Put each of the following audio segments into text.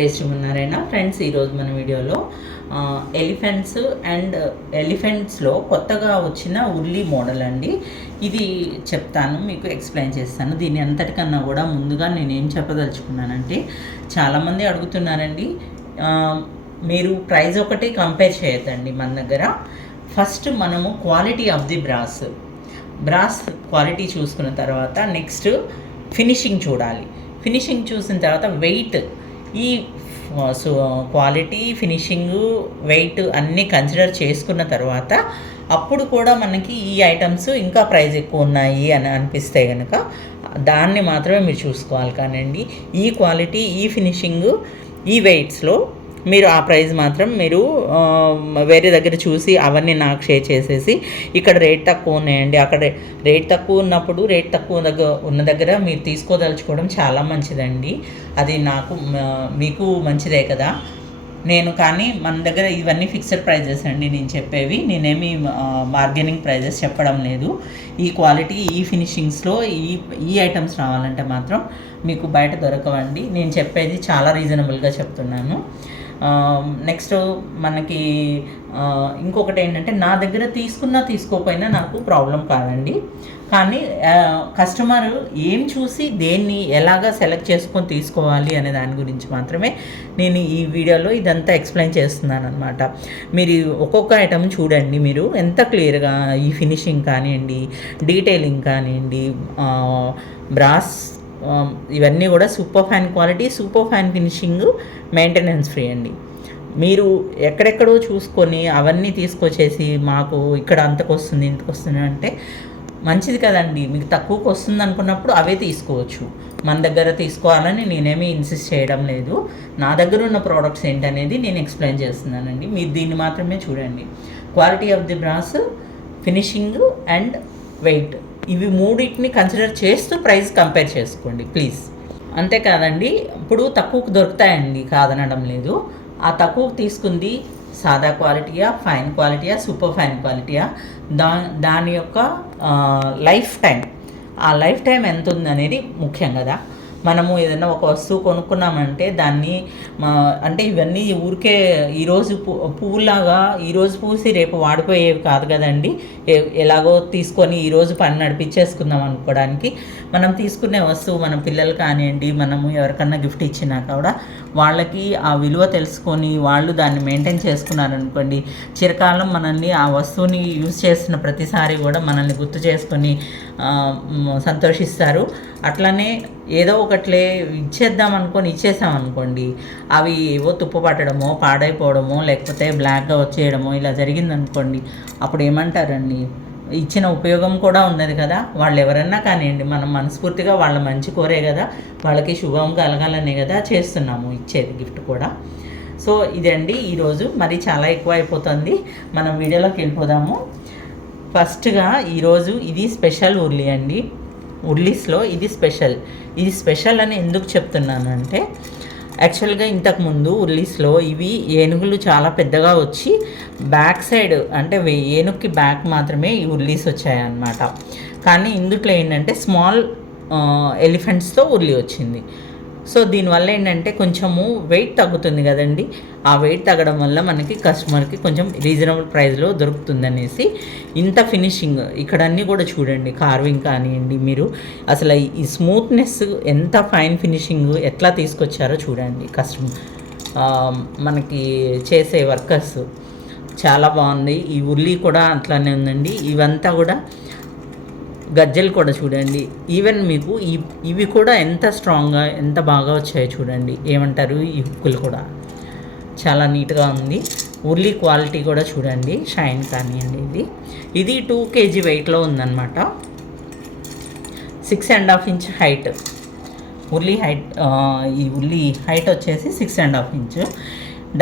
జై శ్రీమన్నారాయణ ఫ్రెండ్స్ ఈరోజు మన వీడియోలో ఎలిఫెంట్స్ అండ్ ఎలిఫెంట్స్లో కొత్తగా వచ్చిన ఉర్లీ మోడల్ అండి. ఇది చెప్తాను మీకు ఎక్స్ప్లెయిన్ చేస్తాను. దీని అంతటికన్నా కూడా ముందుగా నేను చెప్పదలుచుకున్నానంటే చాలామంది అడుగుతున్నారండి మీరు ప్రైస్ ఒకటి కంపేర్ చేయొద్దండి మన దగ్గర. ఫస్ట్ మనము quality of the brass brass quality చూసుకున్న తర్వాత నెక్స్ట్ ఫినిషింగ్ చూడాలి. ఫినిషింగ్ చూసిన తర్వాత వెయిట్ ఈ సో క్వాలిటీ ఫినిషింగ్ వెయిట్ అన్నీ కన్సిడర్ చేసుకున్న తర్వాత అప్పుడు కూడా మనకి ఈ ఐటమ్స్ ఇంకా ప్రైస్ ఎక్కువ ఉన్నాయి అని అనిపిస్తే కనుక దాన్ని మాత్రమే మీరు చూసుకోవాలి కానండి. ఈ క్వాలిటీ ఈ ఫినిషింగ్ ఈ వెయిట్స్లో మీరు ఆ ప్రైస్ మాత్రం మీరు వేరే దగ్గర చూసి అవన్నీ నాకు షేర్ చేసేసి ఇక్కడ రేట్ తక్కువ ఉన్నాయండి. అక్కడ రేట్ తక్కువ ఉన్నప్పుడు రేట్ తక్కువ దగ్గర ఉన్న దగ్గర మీరు తీసుకోదలుచుకోవడం చాలా మంచిదండి. అది నాకు మీకు మంచిదే కదా. నేను కానీ మన దగ్గర ఇవన్నీ ఫిక్స్డ్ ప్రైజెస్ అండి నేను చెప్పేవి. నేనేమి బార్గెనింగ్ ప్రైజెస్ చెప్పడం లేదు. ఈ క్వాలిటీ ఈ ఫినిషింగ్స్లో ఈ ఈ ఐటమ్స్ రావాలంటే మాత్రం మీకు బయట దొరకవండి. నేను చెప్పేది చాలా రీజనబుల్గా చెప్తున్నాను. నెక్స్ట్ మనకి ఇంకొకటి ఏంటంటే నా దగ్గర తీసుకున్నా తీసుకోకపోయినా నాకు ప్రాబ్లం కాదండి. కానీ కస్టమర్ ఏం చూసి దేన్ని ఎలాగా సెలెక్ట్ చేసుకొని తీసుకోవాలి అనే దాని గురించి మాత్రమే నేను ఈ వీడియోలో ఇదంతా ఎక్స్ప్లెయిన్ చేస్తున్నాను అనమాట మీరు ఒక్కొక్క ఐటమ్ చూడండి మీరు ఎంత క్లియర్గా ఈ ఫినిషింగ్ కానివ్వండి డీటెయిలింగ్ కానివ్వండి బ్రాస్ Um, ఇవన్నీ కూడా super fine quality super fine finishing maintenance free అండి. మీరు ఎక్కడెక్కడో చూసుకొని అవన్నీ తీసుకొచ్చేసి మాకు ఇక్కడ అంతకు వస్తుంది ఇంతకు వస్తుంది అంటే మంచిది కదండి. మీకు తక్కువకు వస్తుంది అనుకున్నప్పుడు అవే తీసుకోవచ్చు. మన దగ్గర తీసుకోవాలని నేనేమీ ఇన్సిస్ట్ చేయడం లేదు. నా దగ్గర ఉన్న ప్రోడక్ట్స్ ఏంటనేది నేను ఎక్స్ప్లెయిన్ చేస్తున్నానండి. మీరు దీన్ని మాత్రమే చూడండి. Quality of the brass finishing and weight ఇవి మూడింటిని కన్సిడర్ చేస్తూ ప్రైస్ కంపేర్ చేసుకోండి ప్లీజ్ అంతేకాదండి ఇప్పుడు తక్కువకు దొరుకుతాయండి కాదనడం లేదు. ఆ తక్కువకు తీసుకుంది సాదా క్వాలిటీయా ఫైన్ క్వాలిటీయా సూపర్ ఫైన్ క్వాలిటీయా? దా దాని యొక్క లైఫ్ టైం ఆ లైఫ్ టైం ఎంత ఉంది అనేది ముఖ్యం కదా. మనము ఏదైనా ఒక వస్తువు కొనుక్కున్నామంటే దాన్ని మా అంటే ఇవన్నీ ఊరికే ఈరోజు పువ్వులాగా ఈరోజు పూసి రేపు వాడిపోయేవి కాదు కదండి. ఎలాగో తీసుకొని ఈరోజు పని నడిపించేసుకుందాం అనుకోవడానికి. మనం తీసుకునే వస్తువు మన పిల్లలు కానివ్వండి మనము ఎవరికన్నా గిఫ్ట్ ఇచ్చినా కూడా వాళ్ళకి ఆ విలువ తెలుసుకొని వాళ్ళు దాన్ని మెయింటైన్ చేసుకున్నారనుకోండి చిరకాలం మనల్ని ఆ వస్తువుని యూజ్ చేస్తున్న ప్రతిసారి కూడా మనల్ని గుర్తు చేసుకొని సంతోషిస్తారు. అట్లనే ఏదో ఒకట్లే ఇచ్చేద్దాం అనుకొని ఇచ్చేసాం అనుకోండి అవి ఏవో తుప్పు పట్టడమో పాడైపోవడమో లేకపోతే బ్లాక్గా వచ్చేయడమో ఇలా జరిగిందనుకోండి అప్పుడు ఏమంటారండి? ఇచ్చిన ఉపయోగం కూడా ఉన్నది కదా. వాళ్ళు ఎవరన్నా కానివ్వండి మనం మనస్ఫూర్తిగా వాళ్ళ మంచి కోరే కదా. వాళ్ళకి శుభం కలగాలనే కదా చేస్తున్నాము ఇచ్చేది గిఫ్ట్ కూడా. సో ఇదండి ఈరోజు. మరి చాలా ఎక్కువ అయిపోతుంది మనం వీడియోలోకి వెళ్ళిపోదాము. ఫస్ట్గా ఈరోజు ఇది స్పెషల్ ఉర్లీ అండి. ఉర్లీస్లో ఇది స్పెషల్. ఇది స్పెషల్ అని ఎందుకు చెప్తున్నానంటే యాక్చువల్గా ఇంతకుముందు ఉర్లీస్లో ఇవి ఏనుగులు చాలా పెద్దగా వచ్చి బ్యాక్ సైడ్ అంటే వే- ఏనుగుకి బ్యాక్ మాత్రమే ఈ ఉర్లీస్ వచ్చాయన్నమాట. కానీ ఇందుట్లో ఏంటంటే స్మాల్ ఎలిఫెంట్స్తో ఉర్లీ వచ్చింది. సో దీనివల్ల ఏంటంటే కొంచెము వెయిట్ తగ్గుతుంది కదండి. ఆ వెయిట్ తగ్గడం వల్ల మనకి కస్టమర్కి కొంచెం రీజనబుల్ ప్రైస్లో దొరుకుతుంది అనేసి ఇంత ఫినిషింగ్ ఇక్కడ అన్నీ కూడా చూడండి కార్వింగ్ కానివ్వండి మీరు. అసలు ఈ స్మూత్నెస్ ఎంత ఫైన్ ఫినిషింగ్ ఎట్లా తీసుకొచ్చారో చూడండి కస్టమర్ మనకి చేసే వర్కర్స్ చాలా బాగుంది. ఈ ఉల్లి కూడా అట్లానే ఉందండి. ఇవంతా కూడా గజ్జలు కూడా చూడండి. ఈవెన్ మీకు ఇవి కూడా ఎంత స్ట్రాంగ్గా ఎంత బాగా వచ్చాయో చూడండి. ఏమంటారు? ఈ హుక్కులు కూడా. చాలా నీట్గా ఉంది. ఉర్లీ క్వాలిటీ కూడా చూడండి. షైన్ కానివ్వండి ఇది. ఇది టూ కేజీ వెయిట్లో ఉందన్నమాట. Six and half inch height urli height ఈ ఉర్లీ హైట్ వచ్చేసి six and half inch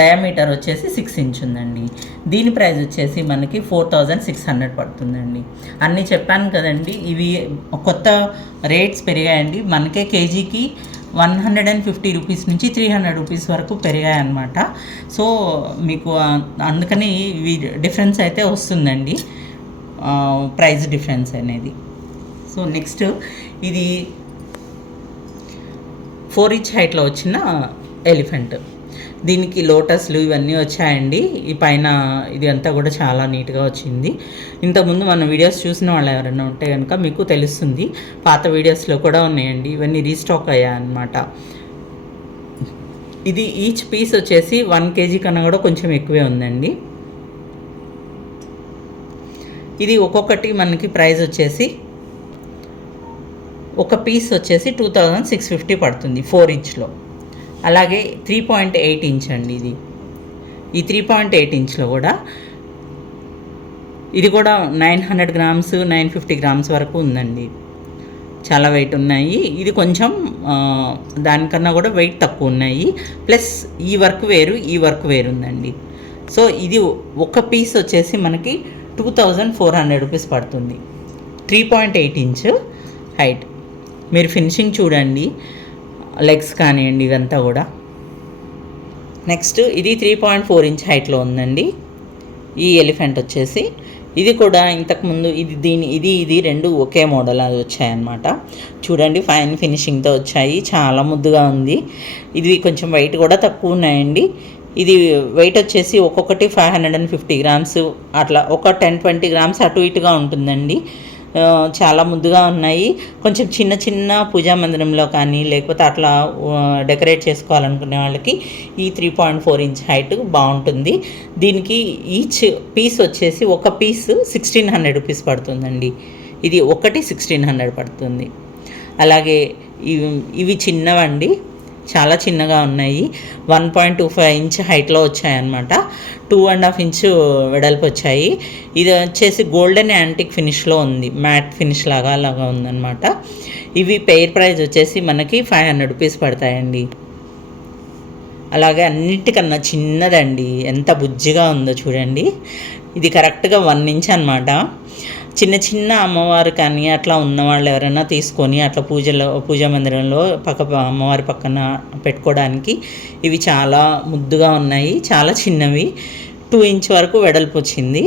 diameter వచ్చేసి సిక్స్ ఇంచ్ ఉందండి. దీని ప్రైస్ వచ్చేసి మనకి ఫోర్ థౌజండ్ సిక్స్ హండ్రెడ్ పడుతుందండి. అన్నీ చెప్పాను కదండి ఇవి కొత్త రేట్స్ పెరిగాయండి. మనకే కేజీకి one hundred and fifty rupees నుంచి త్రీ హండ్రెడ్ రూపీస్ వరకు పెరిగాయి అన్నమాట సో మీకు అందుకని ఇవి డిఫరెన్స్ అయితే వస్తుందండి. ప్రైస్ డిఫరెన్స్ అనేది. సో నెక్స్ట్ ఇది ఫోర్ ఇంచ్ హైట్లో వచ్చిన ఎలిఫెంట్ దీనికి లోటస్లు ఇవన్నీ వచ్చాయండి. ఈ పైన ఇది అంతా కూడా చాలా నీట్గా వచ్చింది. ఇంతకుముందు మన వీడియోస్ చూసిన వాళ్ళు ఎవరైనా ఉంటే కనుక మీకు తెలుస్తుంది. పాత వీడియోస్లో కూడా ఉన్నాయండి. ఇవన్నీ రీస్టాక్ అయ్యాయన్నమాట. ఇది ఈచ్ పీస్ వచ్చేసి వన్ కేజీ కన్నా కూడా కొంచెం ఎక్కువే ఉందండి. ఇది ఒక్కొక్కటి మనకి ప్రైస్ వచ్చేసి ఒక పీస్ వచ్చేసి టూ థౌజండ్ సిక్స్ ఫిఫ్టీ పడుతుంది ఫోర్ ఇంచ్లో. అలాగే త్రీ పాయింట్ ఎయిట్ ఇంచ్ అండి ఇది. ఈ త్రీ పాయింట్ ఎయిట్ ఇంచ్లో కూడా ఇది కూడా nine hundred grams nine fifty grams వరకు ఉందండి. చాలా వెయిట్ ఉన్నాయి. ఇది కొంచెం దానికన్నా కూడా వెయిట్ తక్కువ ఉన్నాయి. ప్లస్ ఈ వర్క్ వేరు ఈ వర్క్ వేరు ఉందండి. సో ఇది ఒక పీస్ వచ్చేసి మనకి two thousand four hundred rupees పడుతుంది. Three point eight inch height మీరు ఫినిషింగ్ చూడండి. లెగ్స్ కానివ్వండి ఇదంతా కూడా. నెక్స్ట్ ఇది త్రీ పాయింట్ ఫోర్ ఇంచ్ హైట్లో ఉందండి. ఈ ఎలిఫెంట్ వచ్చేసి. ఇది కూడా ఇంతకుముందు ఇది దీని ఇది ఇది రెండు ఒకే మోడల్ అది వచ్చాయన్నమాట. చూడండి ఫైన్ ఫినిషింగ్తో వచ్చాయి. చాలా ముద్దుగా ఉంది. ఇది కొంచెం వెయిట్ కూడా తక్కువ ఉన్నాయండి. ఇది వెయిట్ వచ్చేసి ఒక్కొక్కటి five hundred and fifty grams అట్లా ఒక టెన్ ట్వంటీ గ్రామ్స్ అటు ఇటుగా ఉంటుందండి. చాలా ముద్దుగా ఉన్నాయి. కొంచెం చిన్న చిన్న పూజా మందిరంలో కానీ లేకపోతే అట్లా డెకరేట్ చేసుకోవాలనుకునే వాళ్ళకి ఈ three point four inch height బాగుంటుంది. దీనికి ఈచ్ పీస్ వచ్చేసి ఒక పీస్ సిక్స్టీన్ హండ్రెడ్ రూపీస్ పడుతుందండి. ఇది ఒకటి సిక్స్టీన్ హండ్రెడ్ పడుతుంది. అలాగే ఇవి ఇవి చిన్నవండి. చాలా చిన్నగా ఉన్నాయి. One point two five inch హైట్లో వచ్చాయన్నమాట. టూ అండ్ హాఫ్ ఇంచ్ వెడల్పు వచ్చాయి. ఇది వచ్చేసి గోల్డెన్ యాంటిక్ ఫినిష్లో ఉంది. మ్యాట్ ఫినిష్ లాగా అలాగా ఉందన్నమాట. ఇవి పెయిర్ ప్రైస్ వచ్చేసి మనకి ఫైవ్ హండ్రెడ్ రూపీస్ పడతాయండి. అలాగే అన్నిటికన్నా చిన్నదండి. ఎంత బుజ్జిగా ఉందో చూడండి. ఇది కరెక్ట్గా వన్ ఇంచ్ అనమాట చిన్న చిన్న అమ్మవారు కానీ అట్లా ఉన్నవాళ్ళు ఎవరైనా తీసుకొని అట్లా పూజలో పూజా మందిరంలో పక్క అమ్మవారి పక్కన పెట్టుకోవడానికి ఇవి చాలా ముద్దుగా ఉన్నాయి. చాలా చిన్నవి. టూ ఇంచ్ వరకు వెడల్పు వచ్చింది.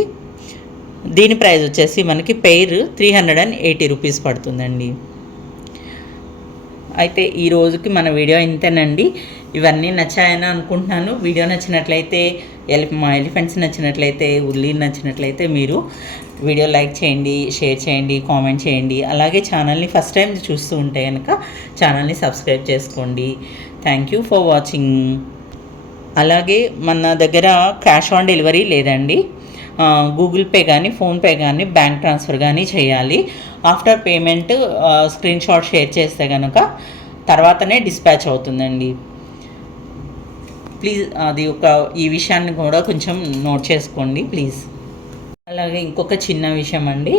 దీని ప్రైస్ వచ్చేసి మనకి pair three hundred and eighty rupees పడుతుందండి. అయితే ఈ రోజుకి మన వీడియో ఇంతేనండి. ఇవన్నీ నచ్చాయని అనుకుంటున్నాను. వీడియో నచ్చినట్లయితే మా ఎలిఫెంట్స్ నచ్చినట్లయితే ఉల్లి నచ్చినట్లయితే మీరు వీడియో లైక్ చేయండి షేర్ చేయండి కామెంట్ చేయండి. అలాగే ఛానల్ని ఫస్ట్ టైం చూస్తూ ఉంటే కనుక ఛానల్ని సబ్స్క్రైబ్ చేసుకోండి. థ్యాంక్ యూ ఫర్ వాచింగ్ అలాగే మన దగ్గర క్యాష్ ఆన్ డెలివరీ లేదండి. గూగుల్ పే కానీ ఫోన్పే కానీ బ్యాంక్ ట్రాన్స్ఫర్ కానీ చేయాలి. After payment screenshot share చేస్తే కనుక తర్వాతనే డిస్పాచ్ అవుతుందండి. ప్లీజ్ అది ఒక ఈ విషయాన్ని కూడా కొంచెం నోట్ చేసుకోండి ప్లీజ్. అలాగే ఇంకొక చిన్న విషయం అండి.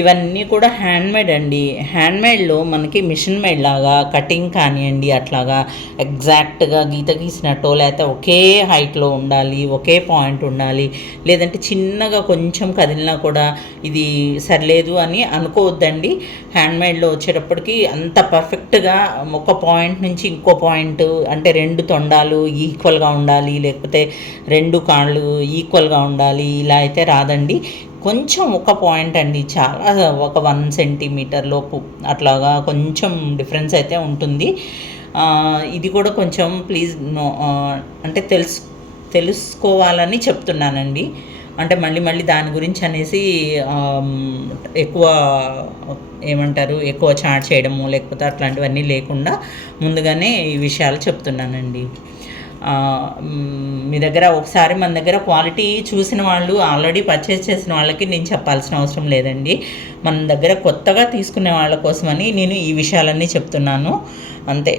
ఇవన్నీ కూడా హ్యాండ్మేడ్ అండి. హ్యాండ్మేడ్లో మనకి మిషన్ మేడ్ లాగా కటింగ్ కానివ్వండి అట్లాగా ఎగ్జాక్ట్గా గీత గీసినట్టు లేకపోతే ఒకే హైట్లో ఉండాలి ఒకే పాయింట్ ఉండాలి లేదంటే చిన్నగా కొంచెం కదిలినా కూడా ఇది సరిలేదు అని అనుకోవద్దండి. హ్యాండ్మేడ్లో వచ్చేటప్పటికి అంత పర్ఫెక్ట్గా ఒక పాయింట్ నుంచి ఇంకో పాయింట్ అంటే రెండు తొండాలు ఈక్వల్గా ఉండాలి లేకపోతే రెండు కాళ్ళు ఈక్వల్గా ఉండాలి ఇలా అయితే రాదండి. కొంచెం ఒక పాయింట్ అండి చాలా ఒక వన్ సెంటీమీటర్ లోపు అట్లాగా కొంచెం డిఫరెన్స్ అయితే ఉంటుంది. ఇది కూడా కొంచెం ప్లీజ్ నో అంటే తెలుసు తెలుసుకోవాలని చెప్తున్నానండి. అంటే మళ్ళీ మళ్ళీ దాని గురించి అనేసి ఎక్కువ ఏమంటారు ఎక్కువ చాట్ చేయడము లేకపోతే అట్లాంటివన్నీ లేకుండా ముందుగానే ఈ విషయాలు చెప్తున్నానండి. మీ దగ్గర ఒకసారి మన దగ్గర క్వాలిటీ చూసిన వాళ్ళు ఆల్రెడీ పర్చేస్ చేసిన వాళ్ళకి నేను చెప్పాల్సిన అవసరం లేదండి. మన దగ్గర కొత్తగా తీసుకునే వాళ్ళ కోసమని నేను ఈ విషయాలన్నీ చెప్తున్నాను. అంతే